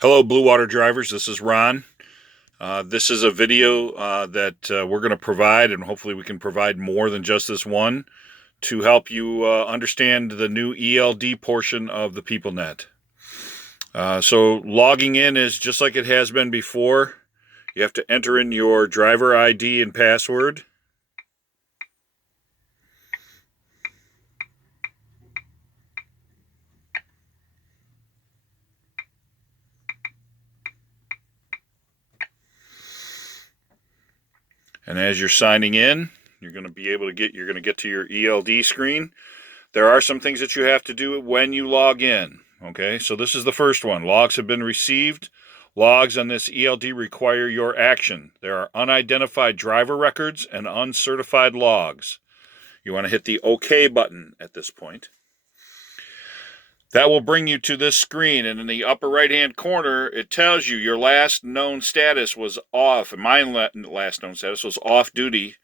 Hello, Blue Water drivers. This is Ron. This is a video that we're going to provide, and hopefully we can provide more than just this one, to help you understand the new ELD portion of the Peoplenet. So logging in is just like it has been before. You have to enter in your driver ID and password. And as you're signing in, you're going to get to your ELD screen. There are some things that you have to do when you log in. Okay, so this is the first one. Logs have been received. Logs on this ELD require your action. There are unidentified driver records and uncertified logs. You want to hit the OK button at this point. That will bring you to this screen, and in the upper right-hand corner, it tells you your last known status was off. And my last known status was off duty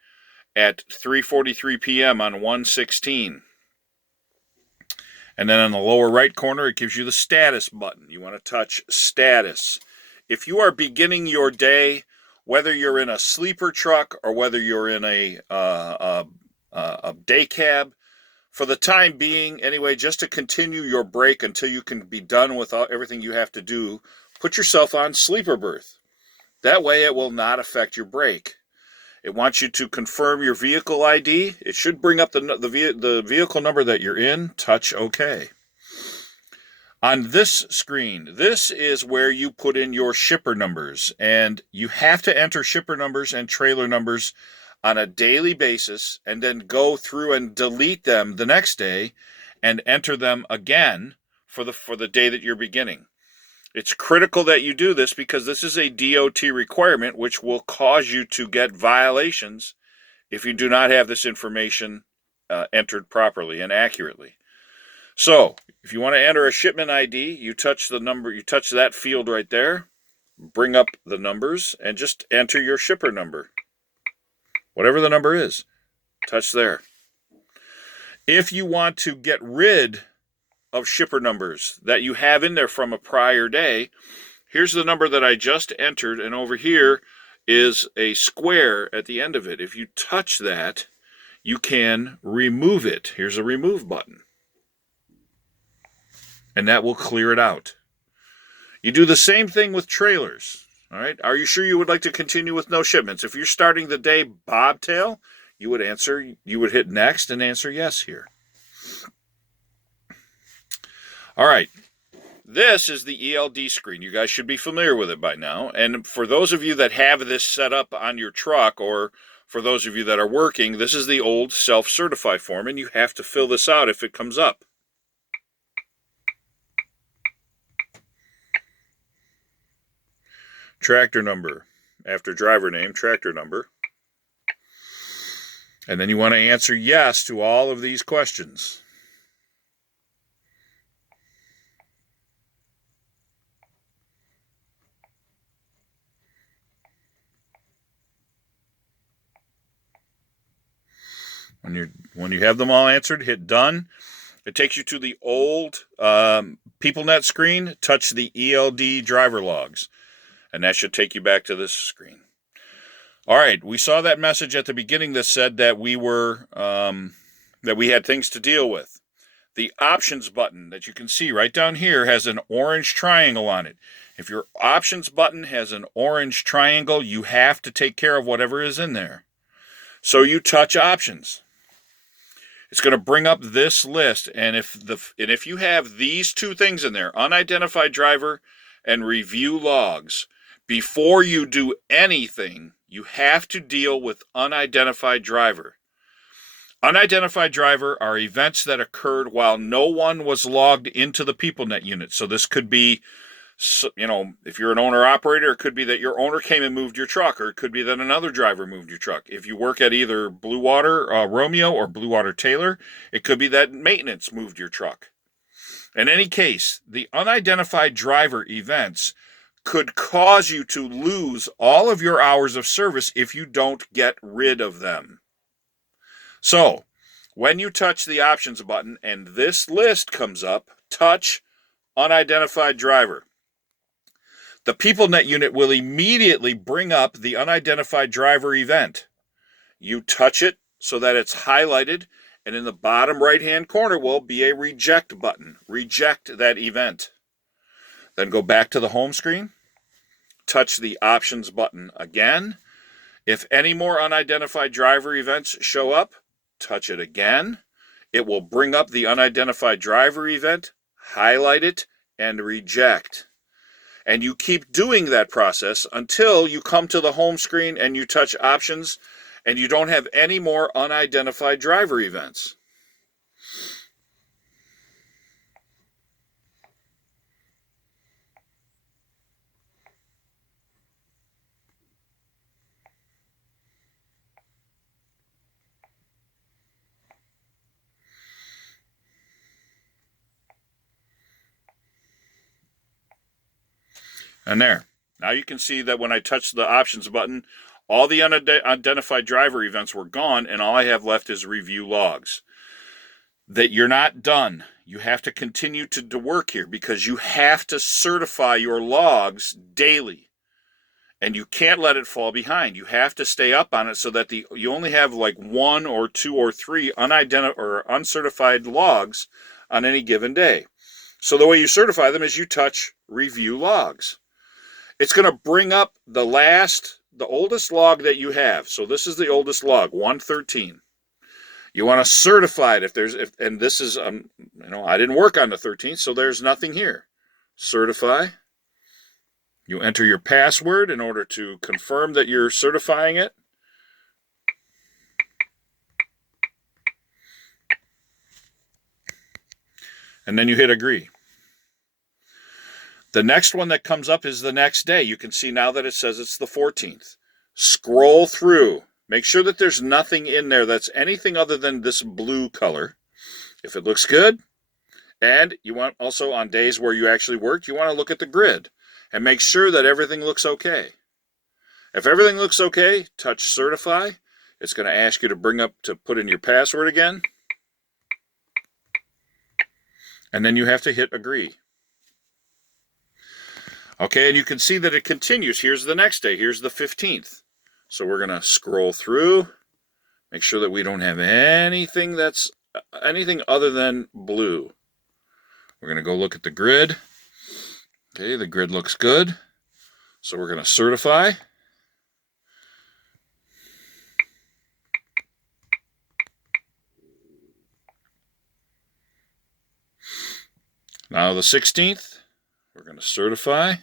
at 3:43 p.m. on 1/16. And then on the lower right corner, it gives you the status button. You want to touch status. If you are beginning your day, whether you're in a sleeper truck or whether you're in a day cab, for the time being, anyway, just to continue your break until you can be done with everything you have to do, put yourself on sleeper berth. That way it will not affect your break. It wants you to confirm your vehicle ID. It should bring up the vehicle number that you're in. Touch OK. On this screen, this is where you put in your shipper numbers, and you have to enter shipper numbers and trailer numbers on a daily basis, and then go through and delete them the next day and enter them again for the day that you're beginning. It's critical that you do this because this is a DOT requirement which will cause you to get violations if you do not have this information entered properly and accurately. So if you want to enter a shipment ID, you touch the number, you touch that field right there, bring up the numbers, and just enter your shipper number. Whatever the number is, touch there. If you want to get rid of shipper numbers that you have in there from a prior day, here's the number that I just entered, and over here is a square at the end of it. If you touch that, you can remove it. Here's a remove button, and that will clear it out. You do the same thing with trailers. All right. Are you sure you would like to continue with no shipments? If you're starting the day bobtail, you would hit next and answer yes here. All right. This is the ELD screen. You guys should be familiar with it by now. And for those of you that have this set up on your truck, or for those of you that are working, this is the old self-certify form, and you have to fill this out if it comes up. Tractor number, after driver name, tractor number. And then you want to answer yes to all of these questions. When you have them all answered, hit done. It takes you to the old Peoplenet screen. Touch the ELD driver logs, and that should take you back to this screen. All right, we saw that message at the beginning that said that we had things to deal with. The options button that you can see right down here has an orange triangle on it. If your options button has an orange triangle, you have to take care of whatever is in there. So you touch options. It's going to bring up this list, and if you have these two things in there, unidentified driver and review logs, before you do anything, you have to deal with unidentified driver. Unidentified driver are events that occurred while no one was logged into the Peoplenet unit. So this could be, if you're an owner-operator, it could be that your owner came and moved your truck, or it could be that another driver moved your truck. If you work at either Blue Water Romeo or Blue Water Taylor, it could be that maintenance moved your truck. In any case, the unidentified driver events could cause you to lose all of your hours of service if you don't get rid of them. So, when you touch the options button and this list comes up, touch unidentified driver. the Peoplenet unit will immediately bring up the unidentified driver event. You touch it so that it's highlighted, and in the bottom right-hand corner will be a reject button. Reject that event. Then go back to the home screen, touch the options button again. If any more unidentified driver events show up, touch it again. It will bring up the unidentified driver event, highlight it, and reject. And you keep doing that process until you come to the home screen and you touch options and you don't have any more unidentified driver events. And there. Now you can see that when I touch the options button, all the unidentified driver events were gone, and all I have left is review logs. That you're not done. You have to continue to work here because you have to certify your logs daily. And you can't let it fall behind. You have to stay up on it so that you only have like 1 or 2 or 3 uncertified logs on any given day. So the way you certify them is you touch review logs. It's going to bring up the oldest log that you have. So this is the oldest log, 113. You want to certify it and this is, I didn't work on the 13th, so there's nothing here. Certify. You enter your password in order to confirm that you're certifying it. And then you hit agree. The next one that comes up is the next day. You can see now that it says it's the 14th. Scroll through. Make sure that there's nothing in there that's anything other than this blue color. If it looks good, and you want also on days where you actually worked, you want to look at the grid and make sure that everything looks okay. If everything looks okay, touch certify. It's going to ask you to put in your password again. And then you have to hit agree. Okay, and you can see that it continues. Here's the next day. Here's the 15th. So we're going to scroll through, make sure that we don't have anything other than blue. We're going to go look at the grid. Okay, the grid looks good. So we're going to certify. Now the 16th, we're going to certify.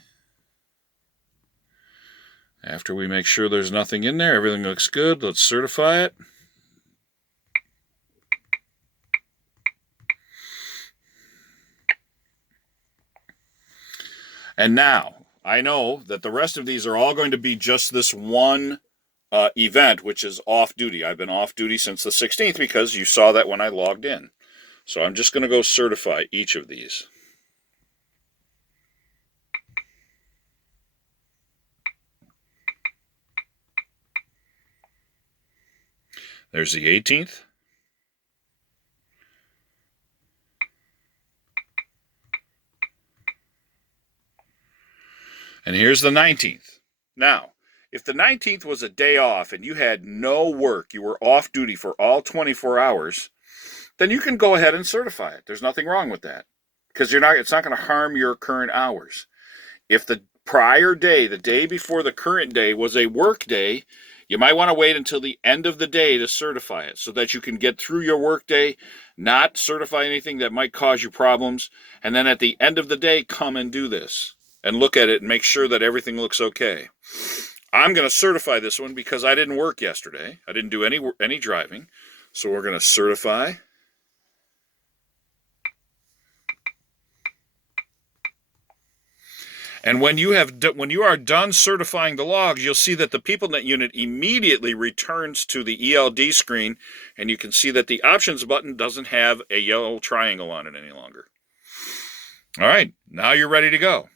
After we make sure there's nothing in there, everything looks good, let's certify it. And now, I know that the rest of these are all going to be just this one event, which is off duty. I've been off duty since the 16th because you saw that when I logged in. So I'm just going to go certify each of these. There's the 18th. And here's the 19th. Now, if the 19th was a day off and you had no work, you were off duty for all 24 hours, then you can go ahead and certify it. There's nothing wrong with that because it's not going to harm your current hours. If the prior day, the day before the current day, was a work day, you might want to wait until the end of the day to certify it so that you can get through your workday, not certify anything that might cause you problems, and then at the end of the day, come and do this and look at it and make sure that everything looks okay. I'm going to certify this one because I didn't work yesterday. I didn't do any driving, so we're going to certify. And when you are done certifying the logs, you'll see that the Peoplenet unit immediately returns to the ELD screen, and you can see that the options button doesn't have a yellow triangle on it any longer. All right, now you're ready to go.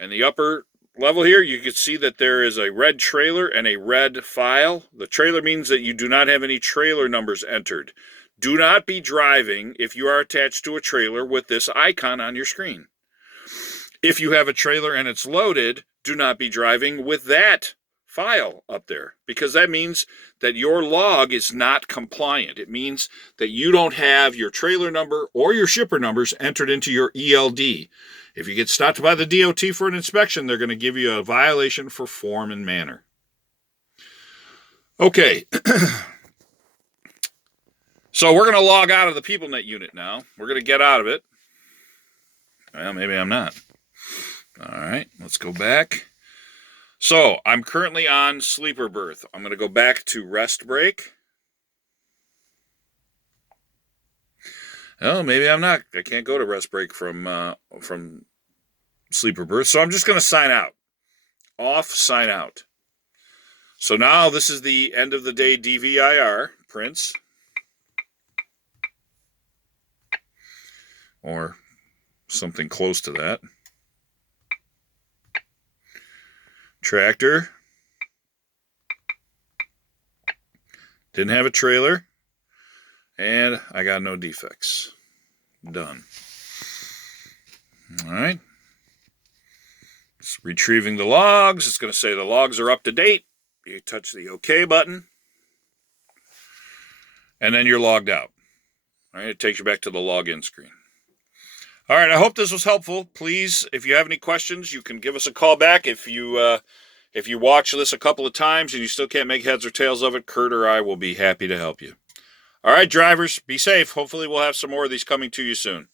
In the upper level here, you can see that there is a red trailer and a red file. The trailer means that you do not have any trailer numbers entered. Do not be driving if you are attached to a trailer with this icon on your screen. If you have a trailer and it's loaded, do not be driving with that file up there, because that means that your log is not compliant. It means that you don't have your trailer number or your shipper numbers entered into your ELD. If you get stopped by the DOT for an inspection, they're going to give you a violation for form and manner. Okay. So we're going to log out of the Peoplenet unit now. We're going to get out of it. Well, maybe I'm not. All right, let's go back. So I'm currently on sleeper berth. I'm going to go back to rest break. Oh, maybe I'm not. I can't go to rest break from sleeper berth. So I'm just going to sign out. Off, sign out. So now this is the end of the day DVIR prints. Or something close to that. Tractor. Didn't have a trailer. And I got no defects. Done. All right. It's retrieving the logs. It's going to say the logs are up to date. You touch the OK button. And then you're logged out. All right. It takes you back to the login screen. All right, I hope this was helpful. Please, if you have any questions, you can give us a call back. If you watch this a couple of times and you still can't make heads or tails of it, Kurt or I will be happy to help you. All right, drivers, be safe. Hopefully we'll have some more of these coming to you soon.